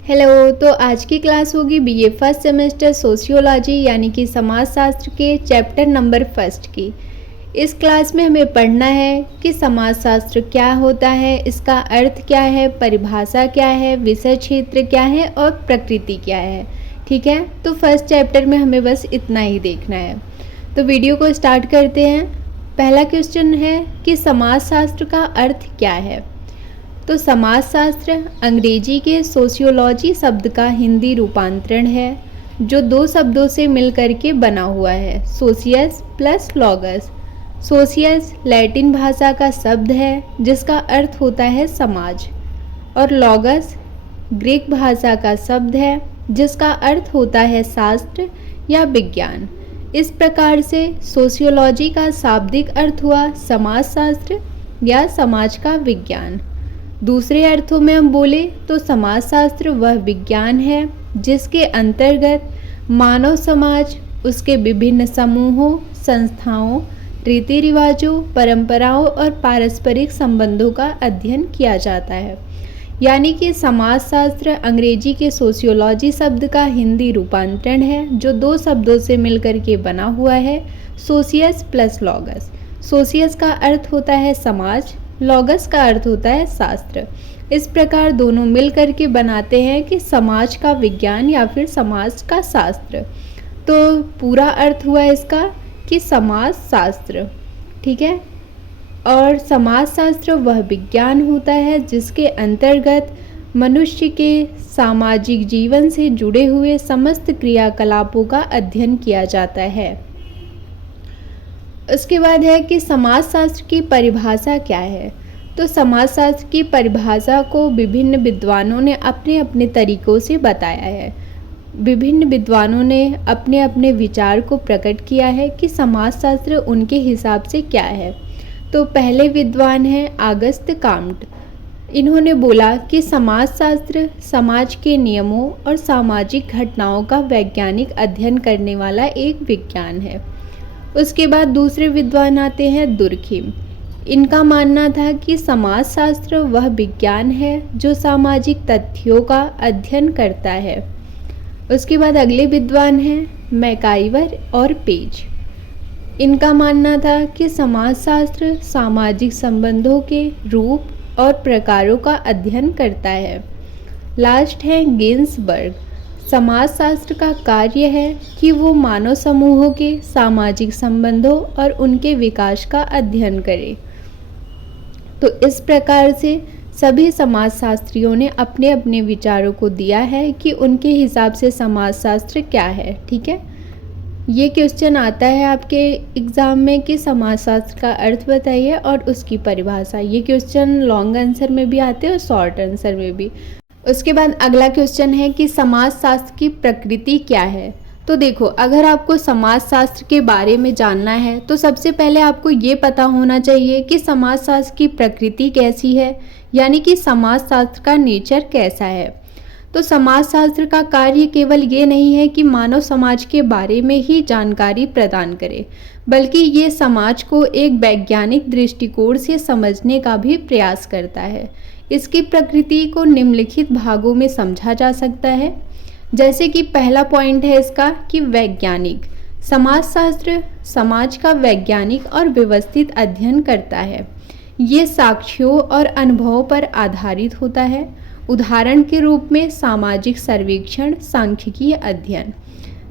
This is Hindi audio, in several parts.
हेलो। तो आज की क्लास होगी बीए फर्स्ट सेमेस्टर सोशियोलॉजी यानी कि समाजशास्त्र के चैप्टर नंबर फर्स्ट की। इस क्लास में हमें पढ़ना है कि समाजशास्त्र क्या होता है, इसका अर्थ क्या है, परिभाषा क्या है, विषय क्षेत्र क्या है और प्रकृति क्या है। ठीक है, तो फर्स्ट चैप्टर में हमें बस इतना ही देखना है। तो वीडियो को स्टार्ट करते हैं। पहला क्वेश्चन है कि समाजशास्त्र का अर्थ क्या है। तो समाजशास्त्र अंग्रेजी के सोशियोलॉजी शब्द का हिंदी रूपांतरण है जो दो शब्दों से मिलकर के बना हुआ है, सोशियस प्लस लॉगस। सोशियस लैटिन भाषा का शब्द है जिसका अर्थ होता है समाज, और लॉगस ग्रीक भाषा का शब्द है जिसका अर्थ होता है शास्त्र या विज्ञान। इस प्रकार से सोशियोलॉजी का शाब्दिक अर्थ हुआ समाजशास्त्र या समाज का विज्ञान। दूसरे अर्थों में हम बोले तो समाजशास्त्र वह विज्ञान है जिसके अंतर्गत मानव समाज, उसके विभिन्न समूहों, संस्थाओं, रीति रिवाजों, परंपराओं और पारस्परिक संबंधों का अध्ययन किया जाता है। यानी कि समाजशास्त्र अंग्रेजी के सोशियोलॉजी शब्द का हिंदी रूपांतरण है जो दो शब्दों से मिलकर के बना हुआ है, सोशियस प्लस लॉगस। सोशियस का अर्थ होता है समाज, लॉगस का अर्थ होता है शास्त्र। इस प्रकार दोनों मिलकर के बनाते हैं कि समाज का विज्ञान या फिर समाज का शास्त्र। तो पूरा अर्थ हुआ इसका कि समाज शास्त्र। ठीक है, और समाजशास्त्र वह विज्ञान होता है जिसके अंतर्गत मनुष्य के सामाजिक जीवन से जुड़े हुए समस्त क्रियाकलापों का अध्ययन किया जाता है। उसके बाद है कि समाजशास्त्र की परिभाषा क्या है। तो समाजशास्त्र की परिभाषा को विभिन्न विद्वानों ने अपने अपने तरीकों से बताया है। विभिन्न विद्वानों ने अपने अपने विचार को प्रकट किया है कि समाजशास्त्र उनके हिसाब से क्या है। तो पहले विद्वान हैं अगस्त काम्ट। इन्होंने बोला कि समाजशास्त्र समाज के नियमों और सामाजिक घटनाओं का वैज्ञानिक अध्ययन करने वाला एक विज्ञान है। उसके बाद दूसरे विद्वान आते हैं दुर्खिम। इनका मानना था कि समाजशास्त्र वह विज्ञान है जो सामाजिक तथ्यों का अध्ययन करता है। उसके बाद अगले विद्वान हैं मैकाइवर और पेज। इनका मानना था कि समाजशास्त्र सामाजिक संबंधों के रूप और प्रकारों का अध्ययन करता है। लास्ट है गिन्सबर्ग। समाजशास्त्र का कार्य है कि वो मानव समूहों के सामाजिक संबंधों और उनके विकास का अध्ययन करे। तो इस प्रकार से सभी समाजशास्त्रियों ने अपने अपने विचारों को दिया है कि उनके हिसाब से समाजशास्त्र क्या है। ठीक है, ये क्वेश्चन आता है आपके एग्ज़ाम में कि समाजशास्त्र का अर्थ बताइए और उसकी परिभाषा। ये क्वेश्चन लॉन्ग आंसर में भी आते हैं और शॉर्ट आंसर में भी। उसके बाद अगला क्वेश्चन है कि समाजशास्त्र की प्रकृति क्या है। तो देखो, अगर आपको समाजशास्त्र के बारे में जानना है तो सबसे पहले आपको ये पता होना चाहिए कि समाजशास्त्र की प्रकृति कैसी है, यानी कि समाजशास्त्र का नेचर कैसा है। तो समाजशास्त्र का कार्य केवल ये नहीं है कि मानव समाज के बारे में ही जानकारी प्रदान करे, बल्कि ये समाज को एक वैज्ञानिक दृष्टिकोण से समझने का भी प्रयास करता है। इसकी प्रकृति को निम्नलिखित भागों में समझा जा सकता है। जैसे कि पहला पॉइंट है इसका कि वैज्ञानिक। समाजशास्त्र समाज का वैज्ञानिक और व्यवस्थित अध्ययन करता है। ये साक्ष्यों और अनुभवों पर आधारित होता है। उदाहरण के रूप में सामाजिक सर्वेक्षण, सांख्यिकीय अध्ययन।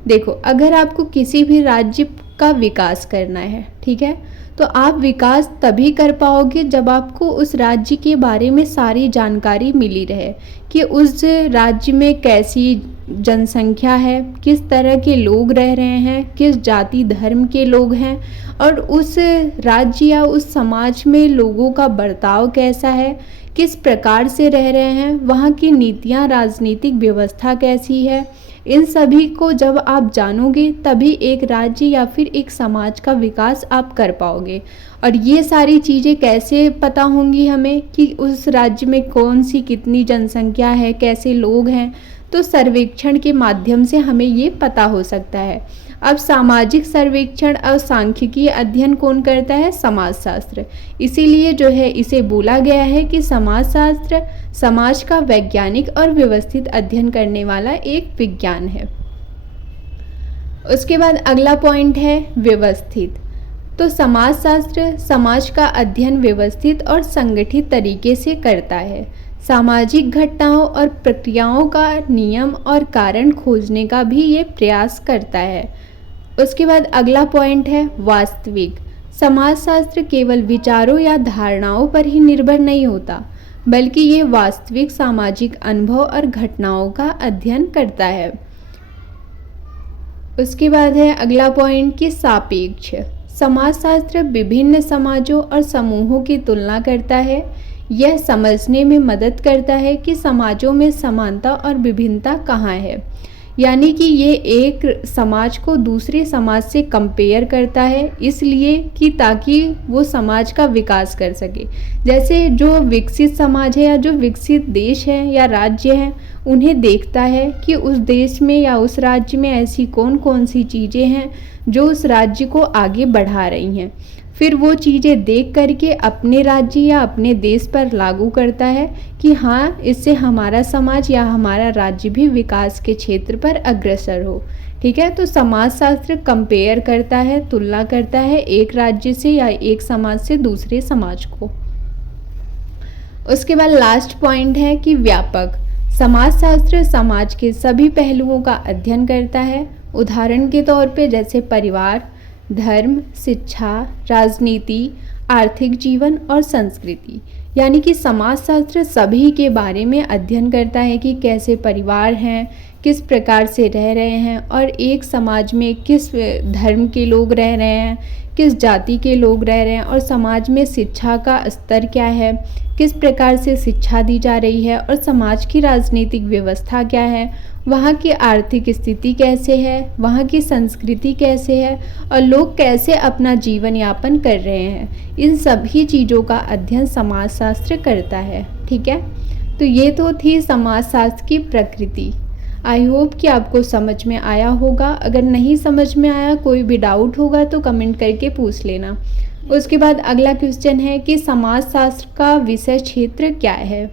देखो, अगर आपको किसी भी राज्य का विकास करना है, ठीक है, तो आप विकास तभी कर पाओगे जब आपको उस राज्य के बारे में सारी जानकारी मिली रहे कि उस राज्य में कैसी जनसंख्या है, किस तरह के लोग रह रहे हैं, किस जाति धर्म के लोग हैं, और उस राज्य या उस समाज में लोगों का बर्ताव कैसा है, किस प्रकार से रह रहे हैं, वहाँ की नीतियाँ, राजनीतिक व्यवस्था कैसी है। इन सभी को जब आप जानोगे तभी एक राज्य या फिर एक समाज का विकास आप कर पाओगे। और ये सारी चीज़ें कैसे पता होंगी हमें कि उस राज्य में कौन सी कितनी जनसंख्या है, कैसे लोग हैं। तो सर्वेक्षण के माध्यम से हमें ये पता हो सकता है। अब सामाजिक सर्वेक्षण और सांख्यिकीय अध्ययन कौन करता है? समाजशास्त्र। इसीलिए जो है इसे बोला गया है कि समाजशास्त्र समाज का वैज्ञानिक और व्यवस्थित अध्ययन करने वाला एक विज्ञान है। उसके बाद अगला पॉइंट है व्यवस्थित। तो समाजशास्त्र समाज का अध्ययन व्यवस्थित और संगठित तरीके से करता है। सामाजिक घटनाओं और प्रक्रियाओं का नियम और कारण खोजने का भी ये प्रयास करता है। उसके बाद अगला पॉइंट है वास्तविक। समाजशास्त्र केवल विचारों या धारणाओं पर ही निर्भर नहीं होता, बल्कि ये वास्तविक सामाजिक अनुभव और घटनाओं का अध्ययन करता है। उसके बाद है अगला पॉइंट कि सापेक्ष। समाजशास्त्र विभिन्न समाजों और समूहों की तुलना करता है। यह समझने में मदद करता है कि समाजों में समानता और विभिन्नता कहाँ है, यानी कि ये एक समाज को दूसरे समाज से कंपेयर करता है, इसलिए कि ताकि वो समाज का विकास कर सके। जैसे जो विकसित समाज है या जो विकसित देश है या राज्य है, उन्हें देखता है कि उस देश में या उस राज्य में ऐसी कौन कौन सी चीज़ें हैं जो उस राज्य को आगे बढ़ा रही हैं। फिर वो चीज़ें देख करके अपने राज्य या अपने देश पर लागू करता है कि हाँ, इससे हमारा समाज या हमारा राज्य भी विकास के क्षेत्र पर अग्रसर हो। ठीक है, तो समाजशास्त्र कंपेयर करता है, तुलना करता है एक राज्य से या एक समाज से दूसरे समाज को। उसके बाद लास्ट पॉइंट है कि व्यापक। समाजशास्त्र समाज के सभी पहलुओं का अध्ययन करता है। उदाहरण के तौर पे जैसे परिवार, धर्म, शिक्षा, राजनीति, आर्थिक जीवन और संस्कृति। यानी कि समाजशास्त्र सभी के बारे में अध्ययन करता है कि कैसे परिवार हैं, किस प्रकार से रह रहे हैं और एक समाज में किस धर्म के लोग रह रहे हैं, किस जाति के लोग रह रहे हैं और समाज में शिक्षा का स्तर क्या है, किस प्रकार से शिक्षा दी जा रही है और समाज की राजनीतिक व्यवस्था क्या है, वहाँ की आर्थिक स्थिति कैसे है, वहाँ की संस्कृति कैसे है और लोग कैसे अपना जीवन यापन कर रहे हैं। इन सभी चीज़ों का अध्ययन समाजशास्त्र करता है। ठीक है, तो ये तो थी समाजशास्त्र की प्रकृति। आई होप कि आपको समझ में आया होगा। अगर नहीं समझ में आया, कोई भी डाउट होगा तो कमेंट करके पूछ लेना। उसके बाद अगला क्वेश्चन है कि समाजशास्त्र का विषय क्षेत्र क्या है।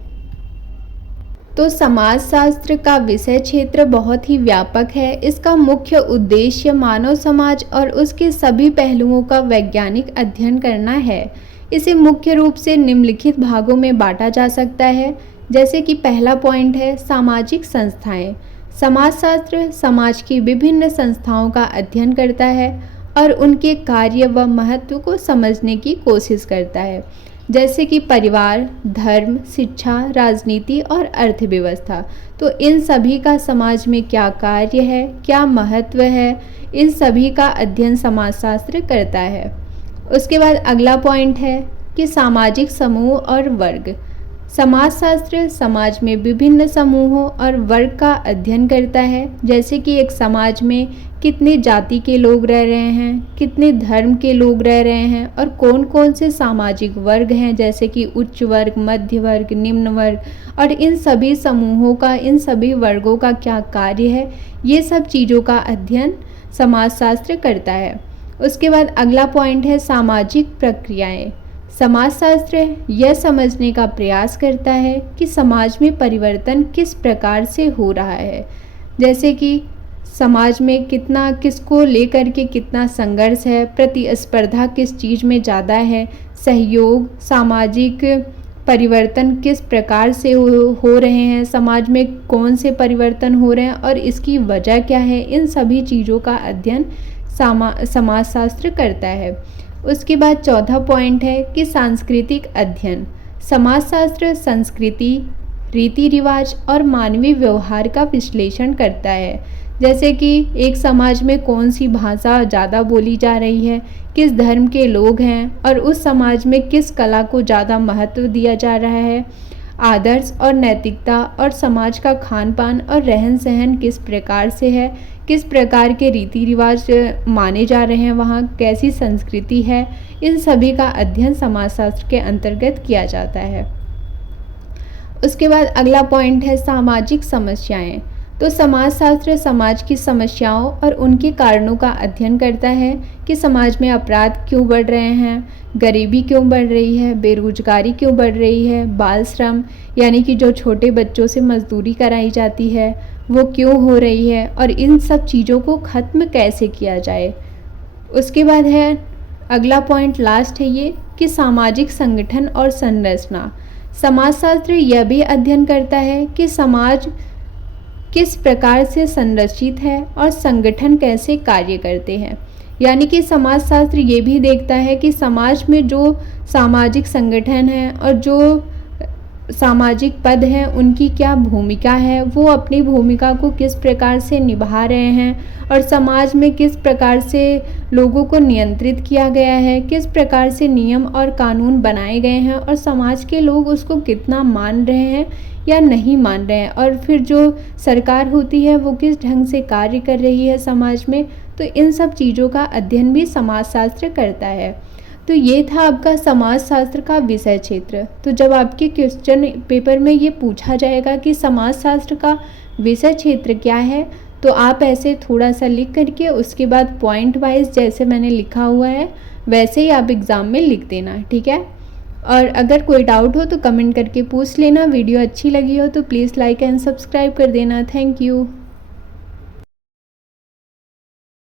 तो समाजशास्त्र का विषय क्षेत्र बहुत ही व्यापक है। इसका मुख्य उद्देश्य मानव समाज और उसके सभी पहलुओं का वैज्ञानिक अध्ययन करना है। इसे मुख्य रूप से निम्नलिखित भागों में बांटा जा सकता है। जैसे कि पहला पॉइंट है सामाजिक संस्थाएं। समाजशास्त्र समाज की विभिन्न संस्थाओं का अध्ययन करता है और उनके कार्य व महत्व को समझने की कोशिश करता है। जैसे कि परिवार, धर्म, शिक्षा, राजनीति और अर्थव्यवस्था। तो इन सभी का समाज में क्या कार्य है, क्या महत्व है, इन सभी का अध्ययन समाजशास्त्र करता है। उसके बाद अगला पॉइंट है कि सामाजिक समूह और वर्ग। समाजशास्त्र समाज में विभिन्न समूहों और वर्ग का अध्ययन करता है। जैसे कि एक समाज में कितने जाति के लोग रह रहे हैं, कितने धर्म के लोग रह रहे हैं और कौन कौन से सामाजिक वर्ग हैं, जैसे कि उच्च वर्ग, मध्य वर्ग, निम्न वर्ग, और इन सभी समूहों का, इन सभी वर्गों का क्या कार्य है, ये सब चीज़ों का अध्ययन समाजशास्त्र करता है। उसके बाद अगला पॉइंट है सामाजिक प्रक्रियाएं। समाजशास्त्र यह समझने का प्रयास करता है कि समाज में परिवर्तन किस प्रकार से हो रहा है। जैसे कि समाज में कितना, किसको लेकर के कितना संघर्ष है, प्रतिस्पर्धा किस चीज़ में ज़्यादा है, सहयोग, सामाजिक परिवर्तन किस प्रकार से हो रहे हैं, समाज में कौन से परिवर्तन हो रहे हैं और इसकी वजह क्या है। इन सभी चीज़ों का अध्ययन समाजशास्त्र करता है। उसके बाद चौथा पॉइंट है कि सांस्कृतिक अध्ययन। समाजशास्त्र संस्कृति, रीति रिवाज और मानवीय व्यवहार का विश्लेषण करता है। जैसे कि एक समाज में कौन सी भाषा ज़्यादा बोली जा रही है, किस धर्म के लोग हैं और उस समाज में किस कला को ज़्यादा महत्व दिया जा रहा है, आदर्श और नैतिकता और समाज का खान पान और रहन सहन किस प्रकार से है, किस प्रकार के रीति रिवाज माने जा रहे हैं, वहाँ कैसी संस्कृति है, इन सभी का अध्ययन समाजशास्त्र के अंतर्गत किया जाता है। उसके बाद अगला पॉइंट है सामाजिक समस्याएं। तो समाजशास्त्र समाज की समस्याओं और उनके कारणों का अध्ययन करता है कि समाज में अपराध क्यों बढ़ रहे हैं, गरीबी क्यों बढ़ रही है, बेरोजगारी क्यों बढ़ रही है, बाल श्रम यानी कि जो छोटे बच्चों से मजदूरी कराई जाती है वो क्यों हो रही है और इन सब चीज़ों को ख़त्म कैसे किया जाए। उसके बाद है अगला पॉइंट, लास्ट है ये कि सामाजिक संगठन और संरचना। समाजशास्त्र यह भी अध्ययन करता है कि समाज किस प्रकार से संरचित है और संगठन कैसे कार्य करते हैं। यानी कि समाजशास्त्र ये भी देखता है कि समाज में जो सामाजिक संगठन है और जो सामाजिक पद हैं उनकी क्या भूमिका है, वो अपनी भूमिका को किस प्रकार से निभा रहे हैं और समाज में किस प्रकार से लोगों को नियंत्रित किया गया है, किस प्रकार से नियम और कानून बनाए गए हैं और समाज के लोग उसको कितना मान रहे हैं या नहीं मान रहे हैं, और फिर जो सरकार होती है वो किस ढंग से कार्य कर रही है समाज में। तो इन सब चीज़ों का अध्ययन भी समाजशास्त्र करता है। तो ये था आपका समाजशास्त्र का विषय क्षेत्र। तो जब आपके क्वेश्चन पेपर में ये पूछा जाएगा कि समाजशास्त्र का विषय क्षेत्र क्या है, तो आप ऐसे थोड़ा सा लिख करके उसके बाद पॉइंट वाइज जैसे मैंने लिखा हुआ है वैसे ही आप एग्ज़ाम में लिख देना, ठीक है। और अगर कोई डाउट हो तो कमेंट करके पूछ लेना। वीडियो अच्छी लगी हो तो प्लीज़ लाइक एंड सब्सक्राइब कर देना। Thank you.